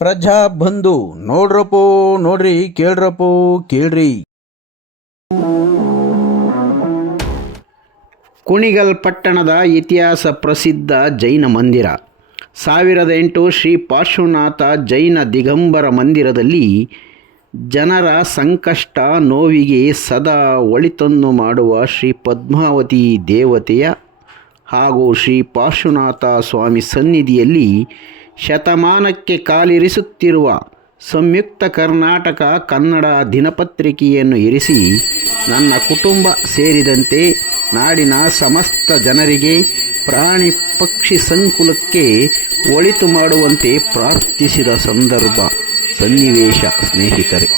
ಪ್ರಜಾ ಬಂಧು ನೋಡ್ರಪ್ಪೋ ನೋಡ್ರಿ ಕೇಳ್ರಪ್ಪೋ ಕೇಳ್ರಿ. ಕುಣಿಗಲ್ ಪಟ್ಟಣದ ಇತಿಹಾಸ ಪ್ರಸಿದ್ಧ ಜೈನ ಮಂದಿರ 1008 ಶ್ರೀ ಪಾರ್ಶ್ವನಾಥ ಜೈನ ದಿಗಂಬರ ಮಂದಿರದಲ್ಲಿ ಜನರ ಸಂಕಷ್ಟ ನೋವಿಗೆ ಸದಾ ಒಳಿತನ್ನು ಮಾಡುವ ಶ್ರೀ ಪದ್ಮಾವತಿ ದೇವತೆಯ ಹಾಗೂ ಶ್ರೀ ಪಾರ್ಶ್ವನಾಥ ಸ್ವಾಮಿ ಸನ್ನಿಧಿಯಲ್ಲಿ ಶತಮಾನಕ್ಕೆ ಕಾಲಿರಿಸುತ್ತಿರುವ ಸಂಯುಕ್ತ ಕರ್ನಾಟಕ ಕನ್ನಡ ದಿನಪತ್ರಿಕೆಯನ್ನು ಇರಿಸಿ ನನ್ನ ಕುಟುಂಬ ಸೇರಿದಂತೆ ನಾಡಿನ ಸಮಸ್ತ ಜನರಿಗೆ ಪ್ರಾಣಿ ಪಕ್ಷಿ ಸಂಕುಲಕ್ಕೆ ಒಳಿತು ಮಾಡುವಂತೆ ಪ್ರಾರ್ಥಿಸಿದ ಸಂದರ್ಭ ಸನ್ನಿವೇಶ ಸ್ನೇಹಿತರೆ.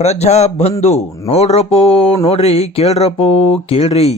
ಪ್ರಜಾ ಬಂಧು ನೋಡ್ರಪ್ಪೋ ನೋಡ್ರಿ ಕೇಳ್ರಪ್ಪೋ ಕೇಳ್ರಿ.